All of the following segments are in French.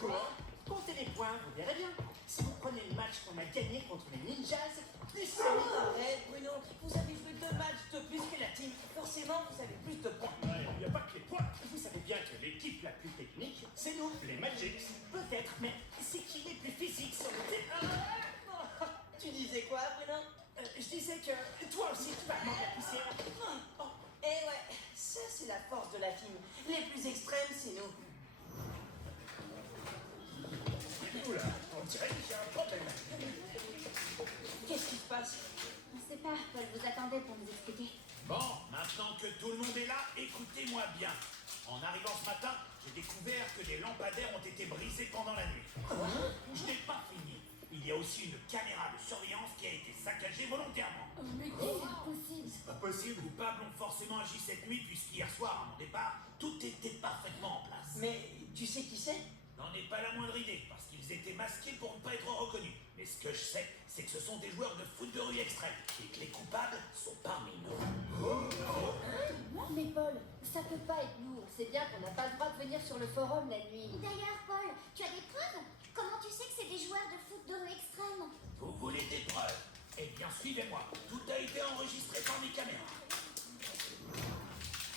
Quoi? Comptez les points, vous verrez bien. Si vous prenez le match qu'on a gagné contre les Ninjas, plus ça. Arrête, Bruno. Vous avez joué 2 matchs de plus que la team. Forcément, vous avez plus de points. Ouais, il n'y a pas que les points. Vous savez bien que l'équipe la plus technique, c'est nous, les Magics. Peut-être, mais c'est qui les plus physiques sur le terrain? Tu disais quoi, Bruno? Je disais que toi aussi, tu vas manquer la poussière. Oh. Eh ouais, ça c'est la force de la team. Les plus extrêmes, c'est nous. Oula, on dirait qu'il y a un problème. Qu'est-ce qui se passe? On sait pas, Paul vous attendait pour nous expliquer. Bon, maintenant que tout le monde est là, écoutez-moi bien. En arrivant ce matin, j'ai découvert que des lampadaires ont été brisés pendant la nuit. Je n'ai pas fini. Il y a aussi une caméra de surveillance qui a été saccagée volontairement. Mais c'est possible. C'est pas possible. Les coupables ont forcément agi cette nuit puisqu'hier soir, à mon départ, tout était parfaitement en place. Mais tu sais qui c'est? N'en ai pas la moindre idée, parce qu'ils étaient masqués pour ne pas être reconnus. Mais ce que je sais, c'est que ce sont des joueurs de foot de rue extrême, et que les coupables sont parmi nous. Mais Paul, ça peut pas être nous. On sait bien qu'on n'a pas le droit de venir sur le forum la nuit. D'ailleurs, Paul, tu as des preuves? Comment tu sais que c'est des joueurs de foot de rue extrême? Vous voulez des preuves? Eh bien, suivez-moi. Tout a été enregistré par mes caméras.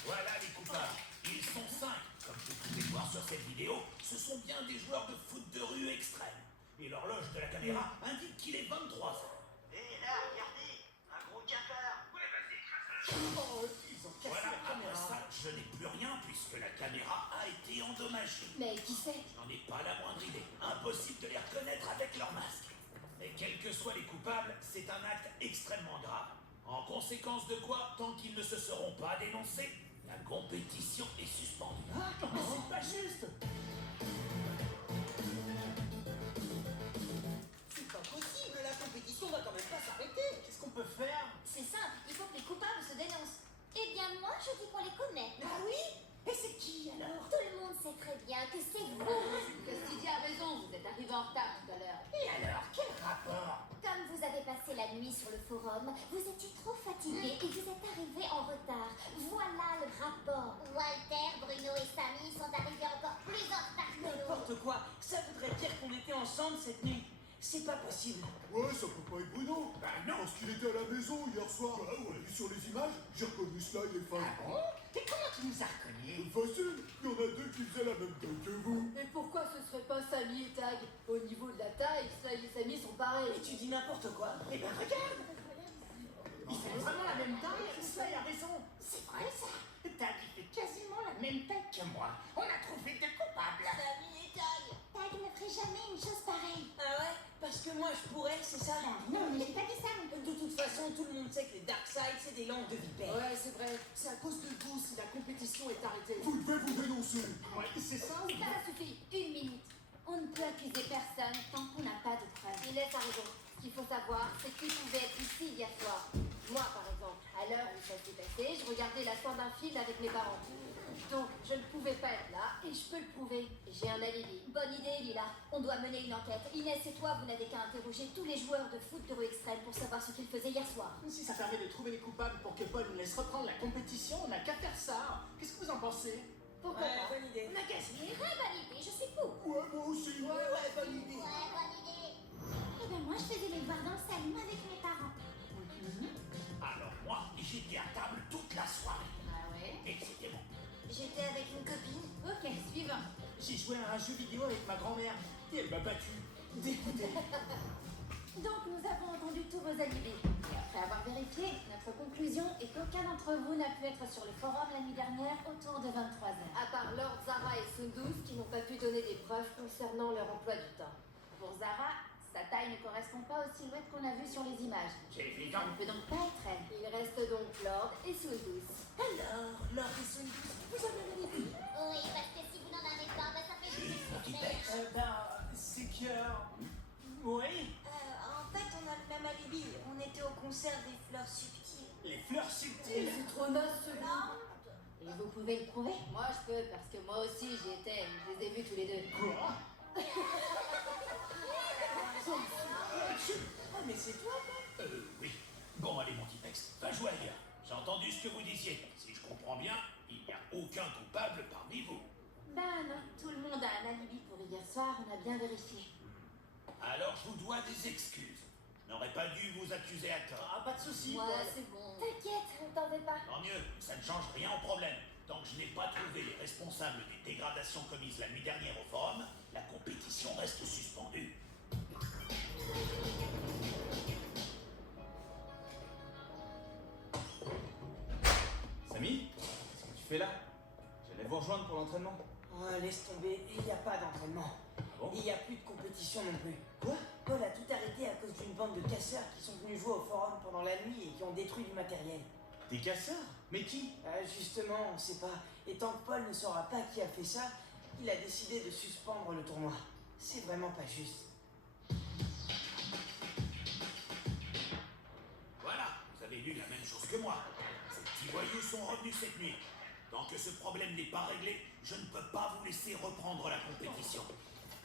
Voilà les coupables. Ils sont 5. Comme vous pouvez voir sur cette vidéo, ce sont bien des joueurs de foot de rue extrême. Et l'horloge de la caméra indique qu'il est 23h. Hé là, regardez, un gros cafard. Ouais, vas-y, crasse. Oh, ils ont cassé Voilà, la caméra. après ça, je n'ai plus rien puisque la caméra a été endommagée. Mais qui c'est? J'en ai pas la moindre idée. Impossible de les reconnaître avec leur masque. Mais quels que soient les coupables, c'est un acte extrêmement grave. En conséquence de quoi, tant qu'ils ne se seront pas dénoncés, la compétition est suspendue. Ah, mais c'est pas juste. C'est pas possible, la compétition va quand même pas s'arrêter. Qu'est-ce qu'on peut faire? C'est simple, il faut que les coupables se dénoncent. Eh bien, moi, je dis qu'on les connaît. Ah oui? Et c'est qui alors? Tout le monde sait très bien que c'est vous. Castidi a raison, vous êtes arrivé en retard tout à l'heure. Et alors, quel rapport? Comme vous avez passé la nuit sur le forum, vous étiez trop fatigué et vous êtes arrivé en retard. Voilà le rapport. Walter, Bruno et Samy sont arrivés encore plus en retard que nous. N'importe quoi. Ça voudrait dire qu'on était ensemble cette nuit. C'est pas possible. Ouais, ça peut pas être Bruno. Bah non. Parce qu'il était à la maison hier soir. Et sur les images, j'ai reconnu Sly et Fab. Ah bon? Et comment tu nous as reconnus? Facile, il y en a 2 qui faisaient la même taille que vous. Et pourquoi ce serait pas Samy et Tag? Au niveau de la taille, Sly et Samy sont pareils. Mais tu dis n'importe quoi. Eh ben regarde! Ils font vraiment la même taille, ça y a raison. C'est vrai ça. Tag il fait quasiment la même taille que moi. On a trouvé deux coupables. Samy et Tag. Tag ne ferait jamais une chose pareille. Ah ouais? Parce que moi je pourrais, c'est ça? Non, mais j'ai pas dit ça. De toute façon, tout le monde sait que les Darkseid, c'est des langues de vipère. Ouais, c'est vrai. C'est à cause de vous si la compétition est arrêtée. Vous devez vous dénoncer. Ouais, c'est ça. Ça suffit, 1 minute. On ne peut accuser personne tant qu'on n'a pas de preuves. Il est à raison. Ce qu'il faut savoir, c'est qui pouvait être ici hier soir. Moi, par exemple, à l'heure où ça s'est passé, je regardais la fin d'un film avec mes parents. Donc, je ne pouvais pas être là et je peux le prouver. J'ai un alibi. Bonne idée, Lila. On doit mener une enquête. Inès et toi, vous n'avez qu'à interroger tous les joueurs de foot de rue extrême pour savoir ce qu'ils faisaient hier soir. Si ça permet de trouver les coupables pour que Paul nous laisse reprendre la compétition, on n'a qu'à faire ça. Qu'est-ce que vous en pensez? Pourquoi Ouais, pas? bonne idée. Magazine, très bonne idée, je suis pour. Ouais, moi aussi. Ouais, bonne idée. Ouais, bonne idée. Eh ben moi, je faisais mes devoirs dans le salon avec mes parents. Alors moi, j'étais à table toute la soirée. Ah ouais? Et c'était bon. J'étais avec une copine. Ok, suivant. J'ai joué à un jeu vidéo avec ma grand-mère et elle m'a battu. Dégoûté. Donc, nous avons entendu tous vos alibis. Et après avoir vérifié, notre conclusion est qu'aucun d'entre vous n'a pu être sur le forum la nuit dernière autour de 23h. À part Lord Zara et Sundus qui n'ont pas pu donner des preuves concernant leur emploi du temps. Pour Zara, sa taille ne correspond pas aux silhouettes qu'on a vues sur les images. C'est évident. Ça ne peut donc pas être elle. Il reste donc Lord et Sundus. Alors, Lord et Sundus, vous avez un alibi? Oui, parce que si vous n'en avez pas, ben ça fait juste Mon petit texte. C'est que... Oui, En fait, on a le même alibi. On était au concert des Fleurs Subtiles. les fleurs subtiles. C'est trop naze celui-là. Et vous pouvez le prouver? Moi je peux, parce que moi aussi j'y étais. Je les ai vus tous les deux. Quoi? Ah, mais c'est toi, quoi? Oui. Bon, allez, mon petit texte, va jouer ailleurs. J'ai entendu ce que vous disiez. Si je comprends bien, il n'y a aucun coupable parmi vous. Ben non, tout le monde a un alibi pour hier soir, on a bien vérifié. Alors je vous dois des excuses. N'aurais pas dû vous accuser à tort. Ah, pas de soucis, Ouais, Paul. c'est bon. T'inquiète, on t'en veut pas. Tant mieux, ça ne change rien au problème. Tant que je n'ai pas trouvé les responsables des dégradations commises la nuit dernière au forum, la compétition reste suspendue. Samy, qu'est-ce que tu fais là? J'allais vous rejoindre pour l'entraînement. Oh, laisse tomber, il n'y a pas d'entraînement. bon Il n'y a plus de compétition non plus. Quoi? Paul a tout arrêté à cause d'une bande de casseurs qui sont venus jouer au forum pendant la nuit et qui ont détruit du matériel. Des casseurs? Mais qui? Justement, on sait pas. Et tant que Paul ne saura pas qui a fait ça, il a décidé de suspendre le tournoi. C'est vraiment pas juste. Voilà, vous avez lu la même chose que moi. Ces petits voyous sont revenus cette nuit. Tant que ce problème n'est pas réglé, je ne peux pas vous laisser reprendre la compétition.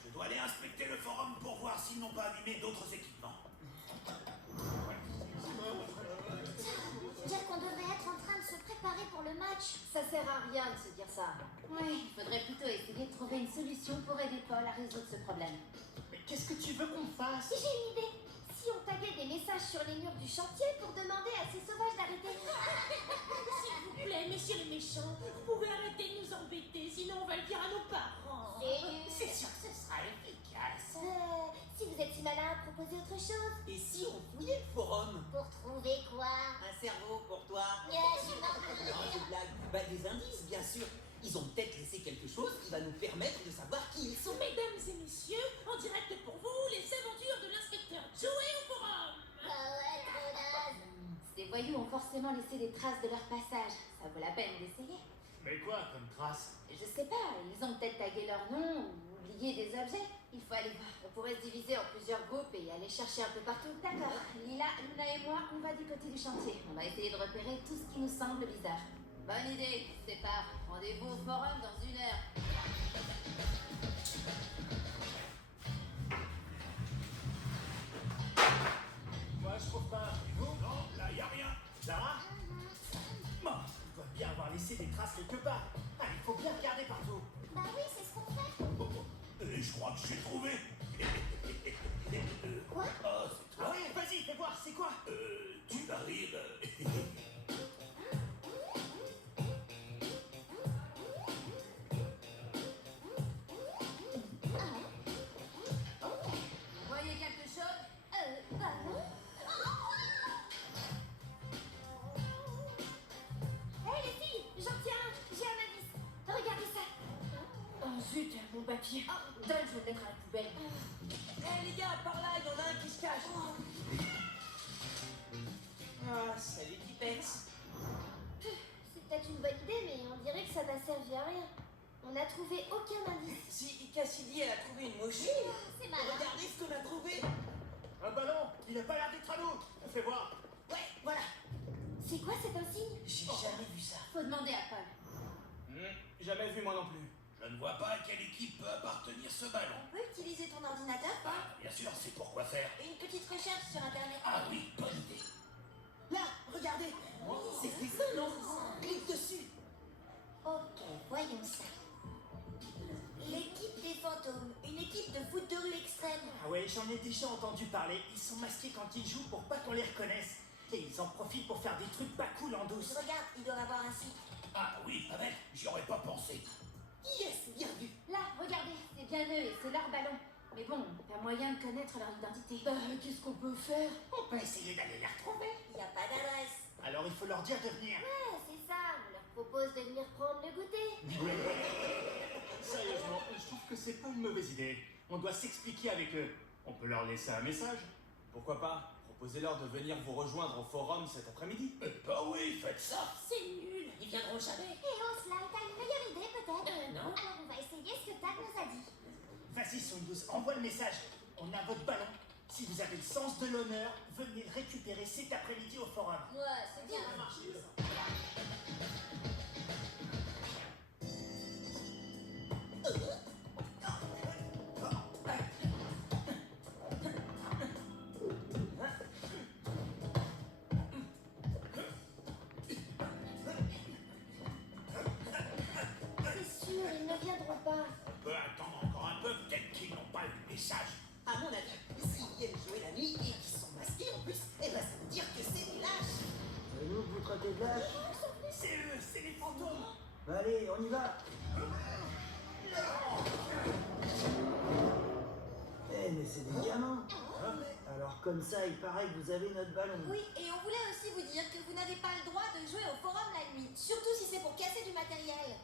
Je dois aller inspecter le forum pour voir s'ils n'ont pas abîmé d'autres équipements. Dire qu'on devrait être en train de se préparer pour le match. Ça sert à rien de se dire ça. Oui, il faudrait plutôt essayer de trouver une solution pour aider Paul à résoudre ce problème. Mais qu'est-ce que tu veux qu'on fasse? J'ai une idée. Si on taguait des messages sur les murs du chantier pour demander à ces sauvages d'arrêter. S'il vous plaît, messieurs les méchants, vous pouvez arrêter de nous embêter, sinon on va le dire à nos parents. C'est sûr que ce sera efficace. Si vous êtes si malin, proposez autre chose. Et si on fouillait le forum? Pour trouver quoi? Un cerveau pour toi? Je suis pas Non, je blague. Bah, des indices, bien sûr. Ils ont peut-être laissé quelque chose qui va nous permettre de savoir qui ils sont. Mesdames et messieurs, en direct pour vous, les aventures de l'inspecteur Joey au forum. ouais, trop naze. Ces voyous ont forcément laissé des traces de leur passage. Ça vaut la peine d'essayer. Mais quoi comme trace? Je sais pas, ils ont peut-être tagué leur nom ou oublié des objets. Il faut aller voir. On pourrait se diviser en plusieurs groupes et aller chercher un peu partout. D'accord. Lila, Luna et moi, on va du côté du chantier. On va essayer de repérer tout ce qui nous semble bizarre. Bonne idée, c'est part. Rendez-vous au forum dans 1 heure. Moi, je trouve pas. Et vous? Non, là, y a rien. Zara? Bon, il doit bien avoir laissé des traces quelque part. Ah, il faut bien regarder partout. Bah oui, c'est ce qu'on fait. Et je crois que j'ai trouvé. Quoi? Oh, c'est Ah toi. oui, vas-y, fais voir, c'est quoi? Tu vas rire. Vous voyez quelque chose? Bah non. Hé les filles, j'en tiens un. J'ai un indice. Regardez ça. Oh zut, mon papier. Oh, donne, je vais le mettre à la poubelle. Eh les gars, par là, il y en a un qui se cache. Ah, salut Pipex. C'est peut-être une bonne idée, mais on dirait que ça n'a servi à rien. On n'a trouvé aucun indice. Si, Cassidy, elle a trouvé une mouche. C'est malin. Regardez ce qu'on a trouvé. Un ballon. Il a pas l'air d'être à nous. Fais voir. Ouais, voilà. C'est quoi cet insigne? J'ai jamais vu ça. Faut demander à Paul. Jamais vu moi non plus. Je ne vois pas à quelle équipe peut appartenir ce ballon. On peut utiliser ton ordinateur? Ah, bien sûr, c'est pourquoi faire. Une petite recherche sur Internet. Ah oui, bonne idée. Là, regardez. C'est ça, non? Clique dessus. Ok, voyons ça. L'équipe des fantômes, une équipe de foot de rue extrême. Ah ouais, j'en ai déjà entendu parler. Ils sont masqués quand ils jouent pour pas qu'on les reconnaisse. Et ils en profitent pour faire des trucs pas cool en douce. Regarde, il doit avoir un site. Ah oui, pas bête, j'y aurais pas pensé. Yes, bien vu. Là, regardez, c'est bien eux et c'est leur ballon. Mais bon, pas moyen de connaître leur identité. Qu'est-ce qu'on peut faire? On peut essayer d'aller les retrouver. Il n'y a pas d'adresse. Alors il faut leur dire de venir. Ouais, c'est ça. On leur propose de venir prendre le goûter. Sérieusement, je trouve que c'est pas une mauvaise idée. On doit s'expliquer avec eux. On peut leur laisser un message. Pourquoi pas? Proposez-leur de venir vous rejoindre au forum cet après-midi. Bah oui, faites ça. C'est nul, ils viendront jamais. Et Osla, t'as une meilleure idée peut-être? Non. Alors on va essayer ce que Tag nous a dit. Vas-y, Sondous, envoie le message. On a votre ballon. Si vous avez le sens de l'honneur, venez le récupérer cet après-midi au forum. Ouais, c'est bien. C'est sûr, ils ne viendront pas. On peut attendre encore un peu, peut-être qu'ils message. À mon avis, s'ils viennent jouer la nuit et qu'ils sont masqués en plus, eh ben ça veut dire que c'est des lâches. Et nous, vous traitez de lâches? C'est eux, c'est les fantômes. Bah allez, on y va. Eh, mais c'est des gamins. Alors comme ça, il paraît que vous avez notre ballon. Oui, et on voulait aussi vous dire que vous n'avez pas le droit de jouer au forum la nuit, surtout si c'est pour casser du matériel.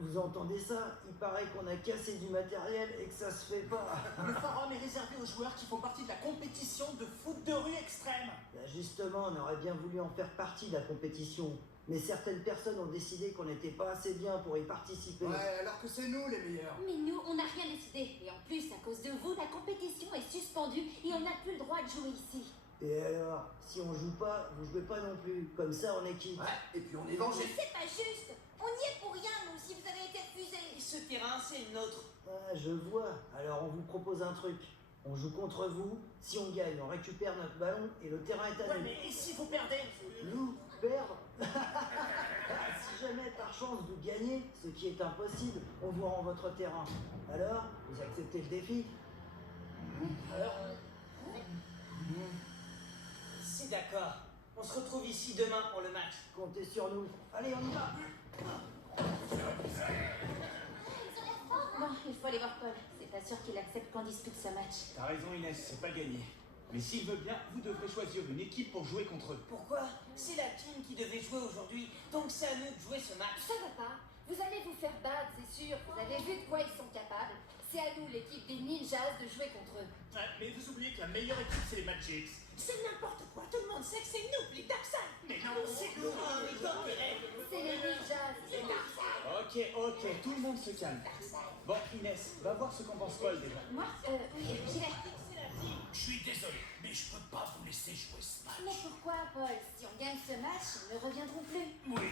Vous entendez ça? Il paraît qu'on a cassé du matériel et que ça se fait pas. Le forum est réservé aux joueurs qui font partie de la compétition de foot de rue extrême. Bah justement, on aurait bien voulu en faire partie de la compétition. Mais certaines personnes ont décidé qu'on n'était pas assez bien pour y participer. Ouais, alors que c'est nous les meilleurs. Mais nous, on n'a rien décidé. Et en plus, à cause de vous, la compétition est suspendue et on n'a plus le droit de jouer ici. Et alors, si on joue pas, vous jouez pas non plus. Comme ça, on est quitte. Ouais, et puis on est Mais vengés. c'est pas juste. On y est pour rien, nous, si vous avez été refusé. Et ce terrain, c'est le nôtre. Ah, je vois. Alors on vous propose un truc. On joue contre vous. Si on gagne, on récupère notre ballon et le terrain est à Ouais, nous. mais et si vous perdez? Nous, perdre Si jamais par chance vous gagnez, ce qui est impossible, on vous rend votre terrain. Alors, vous acceptez le défi? C'est d'accord. On se retrouve ici demain pour le match. Comptez sur nous. Allez, on y va. Bon, il faut aller voir Paul. C'est pas sûr qu'il accepte qu'on dispute ce match. T'as raison Inès, c'est pas gagné. Mais s'il veut bien, vous devrez choisir une équipe pour jouer contre eux. Pourquoi? C'est la team qui devait jouer aujourd'hui, donc c'est à nous de jouer ce match. Ça va pas. Vous allez vous faire battre, c'est sûr. Vous avez vu de quoi ils sont capables. C'est à nous, l'équipe des ninjas, de jouer contre eux. Ouais, mais vous oubliez que la meilleure équipe, c'est les Magics. C'est n'importe quoi, tout le monde sait que c'est nous, les Darkseid. Mais non, c'est nous. Ah, mais donne tes règles. C'est les ninjas. Ok, tout le monde se calme. Bon, Inès, va voir ce qu'en pense Paul déjà. Moi, oui, j'y vais. Je suis désolé, mais je peux pas vous laisser jouer ce match. Mais pourquoi, Paul? Si on gagne ce match, ils ne reviendront plus. Oui,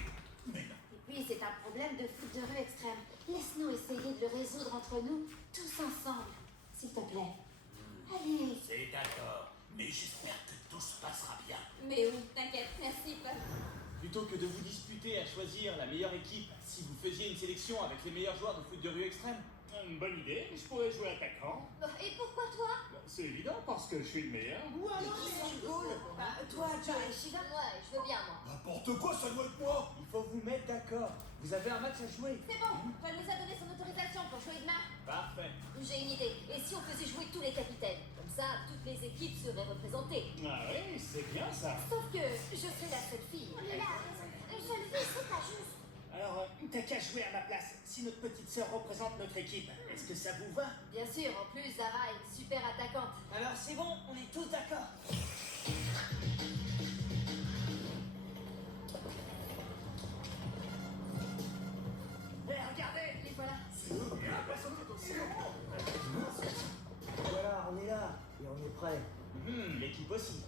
mais non. Et puis, c'est un problème de foot de rue extrême. Laisse-nous essayer de le résoudre entre nous, tous ensemble. S'il te plaît. Allez. C'est d'accord, mais j'espère que tout se passera bien. Mais oui, t'inquiète, merci, Paul. Plutôt que de vous disputer à choisir la meilleure équipe, si vous faisiez une sélection avec les meilleurs joueurs de foot de rue extrême. Une bonne idée, je pourrais jouer attaquant. Et pourquoi toi? C'est évident parce que je suis le meilleur. Ou alors qui sont goal? Toi, Joe. Shiva, ouais, je veux bien, moi. N'importe quoi, ça doit être moi. Il faut vous mettre d'accord. Vous avez un match à jouer. C'est bon, Paul nous a donné son autorisation pour jouer demain. Parfait. J'ai une idée. Et si on faisait jouer tous les capitaines? Comme ça, toutes les équipes seraient représentées. Ah oui, c'est bien ça. Sauf que je serai la seule fille. Il a raison. Une seule fille, c'est pas juste. Alors, t'as qu'à jouer à ma place. Si notre petite sœur représente notre équipe, est-ce que ça vous va? Bien sûr, en plus, Zara est une super attaquante. Alors c'est bon, on est tous d'accord. Hé, regardez! Les voilà. Voilà, on est là. Et on est prêt. L'équipe aussi.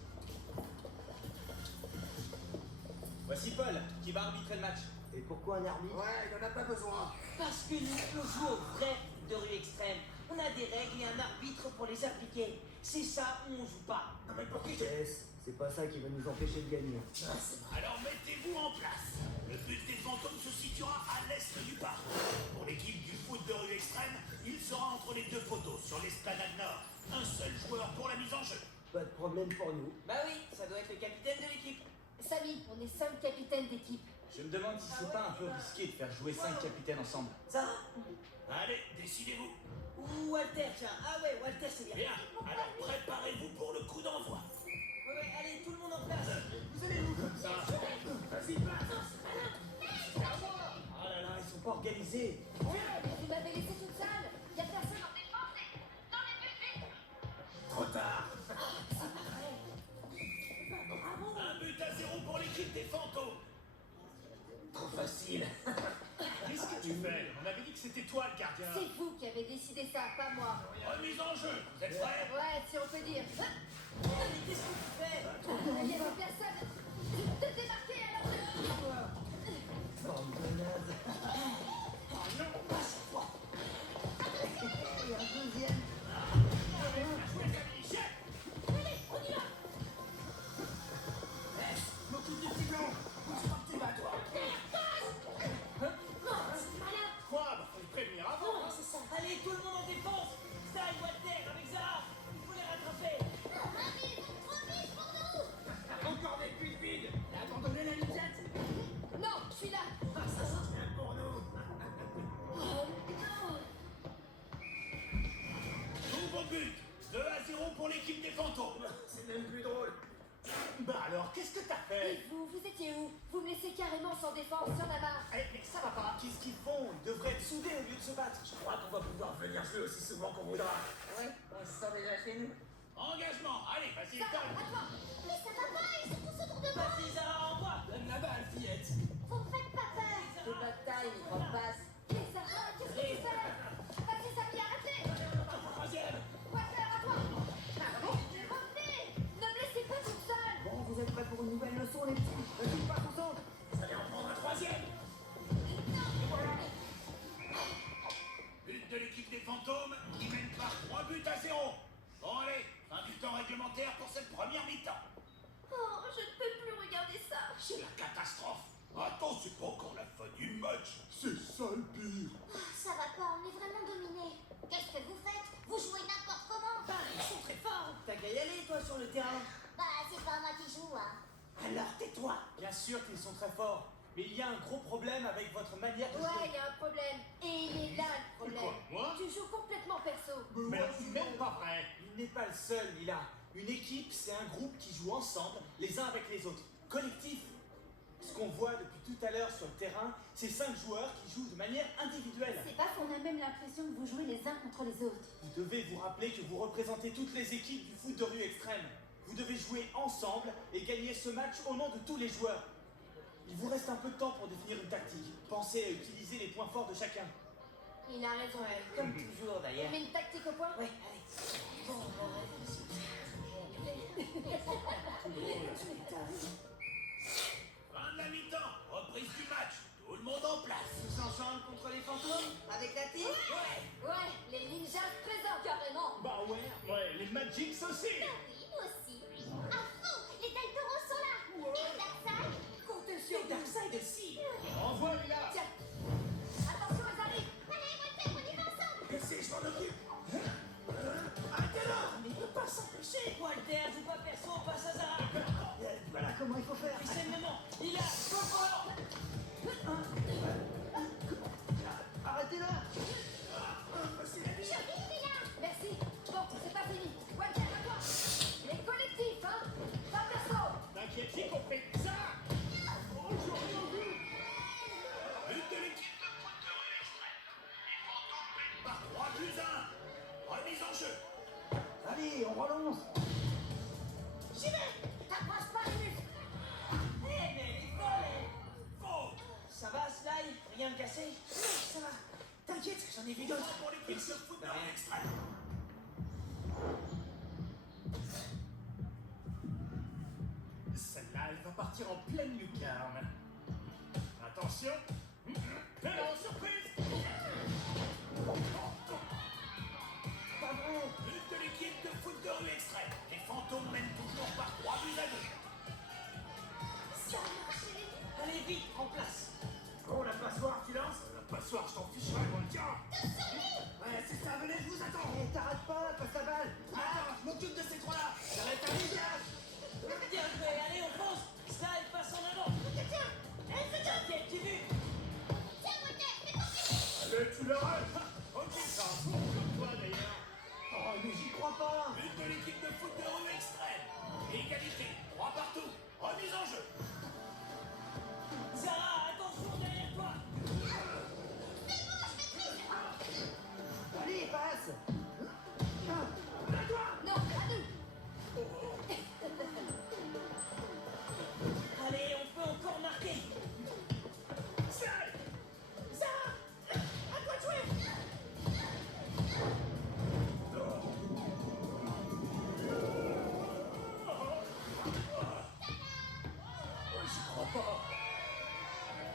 Voici Paul, qui va arbitrer le match. Et pourquoi un arbitre? Ouais, il en a pas besoin. Parce que nous, on joue au vrai foot de rue extrême. On a des règles et un arbitre pour les appliquer. C'est ça où on joue pas. Non mais pour qui C'est pas ça qui va nous empêcher de gagner. Alors mettez-vous en place. Le but des fantômes se situera à l'est du parc. Pour l'équipe du foot de rue extrême, il sera entre les deux poteaux, sur l'esplanade nord. Un seul joueur pour la mise en jeu. Pas de problème pour nous. Bah oui, ça doit être le capitaine de l'équipe. Samy, on est seul capitaine d'équipe. Je me demande si c'est pas un peu risqué de faire jouer 5 capitaines ensemble. Ça? Allez, décidez-vous. Ou Walter, tiens. Ah ouais, Walter, c'est bien. Bien, alors préparez-vous pour le coup d'envoi. Ouais, allez, tout le monde en place. Vous allez où comme ça? Vas-y, passe. Oh là là, ils sont pas organisés. Vous m'avez laissé toute seule. Y a personne en défense. Dans les buts, vite. Trop tard. Un but à 0 pour l'équipe des fantômes. Trop facile. Qu'est-ce que tu fais? On avait dit que c'était toi le gardien. C'est vous qui avez décidé ça, pas moi. Remise en jeu, vous êtes prêts? Ouais, si on peut dire. Mais qu'est-ce que tu fais? Il y a plus personne. Te démarquer alors. Oh, une menace. Oh non, pas cette fois. Il y a un deuxième. Bien joué, Camille, jette. Allez, on y va. M'occupe du petit blanc. Où tu vas, toi? Non, c'est malin. Quoi? Bah, faut le prévenir avant. Non, c'est ça. Allez, tout le monde en défense. Ça et Walter avec Zara. 2-0 pour l'équipe des fantômes. C'est même plus drôle. Bah alors, qu'est-ce que t'as fait? Et vous étiez où? Vous me laissez carrément sans défense, y'en a marre. Eh, mais ça va pas. Qu'est-ce qu'ils font? Ils devraient être soudés au lieu de se battre. Je crois qu'on va pouvoir venir jouer aussi souvent qu'on voudra. Ouais, on se sent déjà chez nous. Engagement, allez, vas-y, Ça, Tom. à toi. Mais ça va pas, ils sont tous autour de moi. Vas-y, Zara, envoie. Donne la balle, fillette. Vous me faites pas peur. Fais pas de taille, micro-passe. Mais Sarah, qu'est-ce que tu fais? Vas-y, Samy, arrêtez. Troisième. Walter, à toi. Revenez. Ne me laissez pas toute seule. Bon, vous êtes prêts pour une nouvelle leçon, les petits? Vas-y, pas ensemble. Vous allez en prendre un troisième. But de l'équipe des fantômes qui mène par 3-0. Bon allez, fin du temps réglementaire pour cette première mi-temps. Oh, je ne peux plus regarder ça. C'est la catastrophe. Attends, c'est pas encore la fin du match. C'est ça le pire. Ça va pas, on est vraiment dominés. Qu'est-ce que vous faites? Vous jouez n'importe comment. Ben, ils sont très forts. T'as qu'à y aller, toi, sur le terrain. Bah, c'est pas moi qui joue, hein. Alors, tais-toi. Bien sûr qu'ils sont très forts, mais il y a un gros problème avec votre manière de Ouais, jouer. il y a un problème. Et il est là, le problème. Quoi, moi? Tu joues complètement perso. Mais c'est même pas vrai. Il n'est pas le seul, Lila. Une équipe, c'est un groupe qui joue ensemble, les uns avec les autres. Collectif. Ce qu'on voit depuis tout à l'heure sur le terrain, c'est 5 joueurs qui jouent de manière individuelle. C'est pas qu'on a même l'impression que vous jouez les uns contre les autres. Vous devez vous rappeler que vous représentez toutes les équipes du foot de rue extrême. Vous devez jouer ensemble et gagner ce match au nom de tous les joueurs. Il vous reste un peu de temps pour définir une tactique. Pensez à utiliser les points forts de chacun. Il a raison. Ouais, comme toujours, On d'ailleurs. met une tactique au point? Ouais, allez. Bon, Fin de la mi-temps, reprise du match. Tout le monde en place. Tous ensemble contre les fantômes? Avec la team? Ouais, les ninjas présents carrément. Bah ouais. Ouais, les Magics aussi. Ah oui, nous aussi. À fond, les Deltoros sont là. Et Darkseid. Comptez sur Et Darkseid aussi. Envoie, les gars. Tiens. Attention, ils arrivent. Allez, Walter, on y va ensemble. Que c'est, je m'en occupe. Arrêtez-le. Mais il peut pas s'empêcher. Walter, joue pas perso, passe à Zara. Voilà comment il faut faire. C'est le moment. Il a Arrêtez-la. Joli, il est là. Merci. Bon, c'est pas fini. Walter, à toi. Les collectifs, hein. Pas perso. T'inquiète, j'ai compris. Ça. Oh, j'ai rien vu. But de l'équipe de foot de rue extrême. Les fantômes mènent par 3-1. Remise en jeu. Allez, on relance. J'y vais. T'approches pas les muscles. Eh, mais elle est folle. Faute. Ça va, Sly? Rien de cassé? Ça va. T'inquiète, j'en ai vu d'autres. Pour l'équipe de foot de rue extrême. Celle-là, elle va partir en pleine lucarne. Attention. Et non, surprise. Pas vrai. But de l'équipe de foot de rue extrême. Les fantômes mènent toujours par 3-2. Ça a marché. Allez, vite, en place. Oh, la passoire, tu lances? La passoire, je t'en ficherai, moi, tiens. Ouais, c'est ça, venez, je vous attends. Eh, t'arrêtes pas, passe la balle. Attends, je m'occupe de ces trois-là. Ça va être un visage. Bien joué, allez, on fonce. Sly, passe en avant. T'inquiète, tu vu? Tiens, Walter, fais ton petit. Allez, tu l'arrêtes. Ok, ça, comme toi, d'ailleurs. Oh, mais j'y crois pas. But de l'équipe de foot de rue extrême. Égalité, 3 partout. Remise en jeu. Zara, attention derrière toi. Allez, passe. Non, à nous. Allez, on peut encore marquer. Zara, à toi de jouer. J'y crois pas.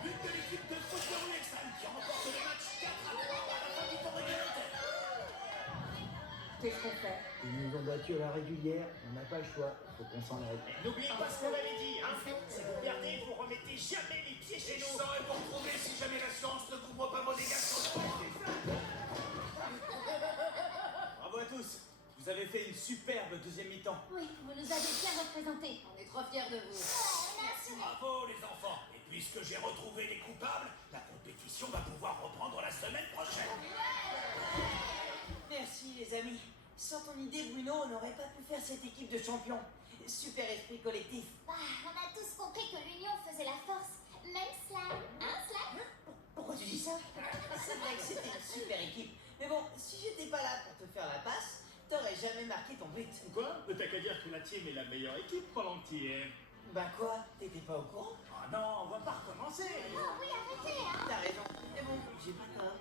But de l'équipe de foot de rue extrême qui remporte le match 4-3 à la fin du temps réglementaire. Qu'est-ce qu'on fait? Ils nous ont battus à la régulière, on n'a pas le choix, faut qu'on s'en aille. N'oubliez pas ce qu'on avait dit, hein. Si vous perdez, vous remettez jamais les pieds chez Je nous. saurai vous retrouver si jamais la science ne couvre pas vos dégâts sur le terrain. Bravo à tous. Vous avez fait une superbe deuxième mi-temps. Oui, vous nous avez bien représentés. On est trop fiers de vous. Merci. Bravo les enfants. Et puisque j'ai retrouvé les coupables, la compétition va pouvoir reprendre la semaine prochaine. Merci, les amis. Sans ton idée, Bruno, on n'aurait pas pu faire cette équipe de champions. Super esprit collectif. Bah, on a tous compris que l'union faisait la force. Même Slime. Hein, Slime? Pourquoi tu dis ça? C'est vrai que c'était une super équipe. Mais bon, si j'étais pas là pour te faire la passe, t'aurais jamais marqué ton but. Quoi? T'as qu'à dire que la team est la meilleure équipe pendant que t'y es. Bah quoi? T'étais pas au courant? Ah non, on va pas recommencer. Oh oui, arrêtez, hein. T'as raison. Mais bon, j'ai pas tort.